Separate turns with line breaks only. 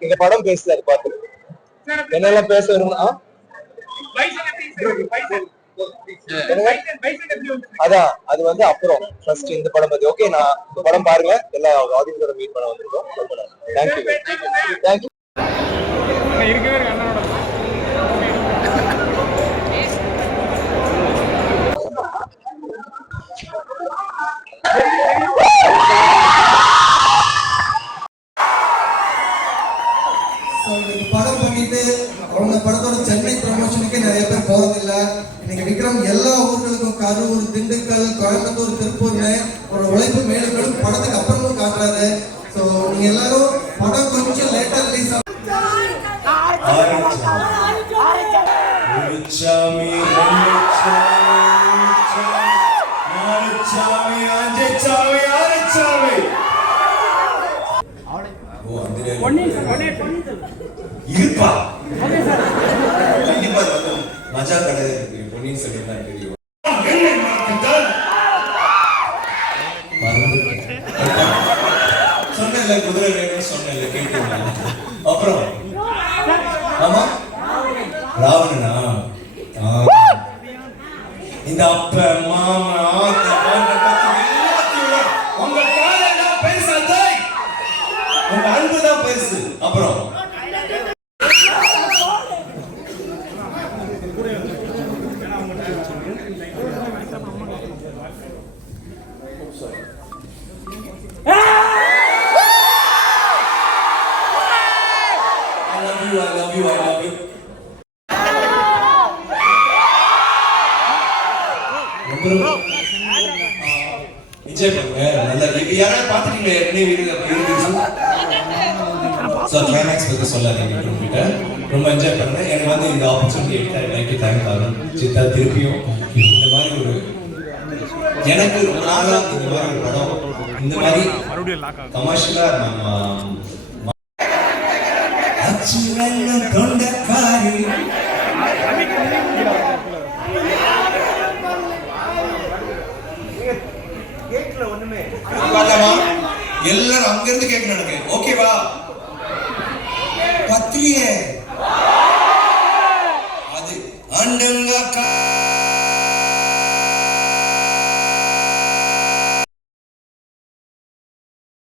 இந்த படம் பேசுறாரு அது என்னெல்லாம் பேச வரும்னா அதான் அது வந்து அப்புறம். ஃபர்ஸ்ட் இந்த படம் பத்தி. ஓகே நான் இந்த படம் பாருங்க எல்லா ஆடியன்ஸோட மீட் பண்ண வந்திருக்கோம். தேங்க்யூ தேங்க்யூ
இன்னைக்கு படம் பண்ணிட்டு அவங்க படத்தோட சென்னை ப்ரமோஷனுக்கே நிறைய பேர் போறதில்ல. இன்னைக்கு விக்ரம் எல்லா ஊர்களுக்கும் கரூர் திண்டுக்கல் கோயம்புத்தூர் திருப்பூர்னு ஒரு உழைப்பு மேலும் மேலும் படத்துக்கு அப்புறமும் காட்டுறாரு. ஸோ நீங்க எல்லாரும் படம் கொஞ்சம் லேட்டா ரிலீஸ் ஆகும்
மஜா கடை இருக்கு. பொன்னியின் செல்வன் தெரியும் சொன்னேன்ல குதிரை வேணும்னு சொன்னேன்ல கேட்டீங்களா? அப்புறம்? ஆமா? ராவணனா? இந்த அப்ப மாமா உங்க அன்பு தான் பெருசு. அப்புறம்? I love you, I love you, I love you. ரொம்ப என்ஜாய் பண்ணுங்க நல்லா இது யாராவது பார்த்துட்டீங்களா ஏற்கனவே இருக்கு ஸோ கிளைமேக்ஸ் பற்றி சொல்லாதீங்க கிட்ட ரொம்ப என்ஜாய் பண்ணுங்க எனக்கு வந்து இந்த ஆப்பர்ச்சுனிட்டி எடுத்தா லைக் தேங்க் ஆகும் சித்தா திருப்பியும் இந்த மாதிரி ஒரு எனக்கு ரொம்ப நாளா இந்த மாதிரி படம் இந்த மாதிரி
மறுபடியும் லாக் ஆகும்
கமர்ஷியலா நம்ம அச்சு தொண்டக்காரி. எல்லாரும் அங்க இருந்து கேட்கணும் எனக்கு ஓகேவா பத்திரியே. அது அண்டங்க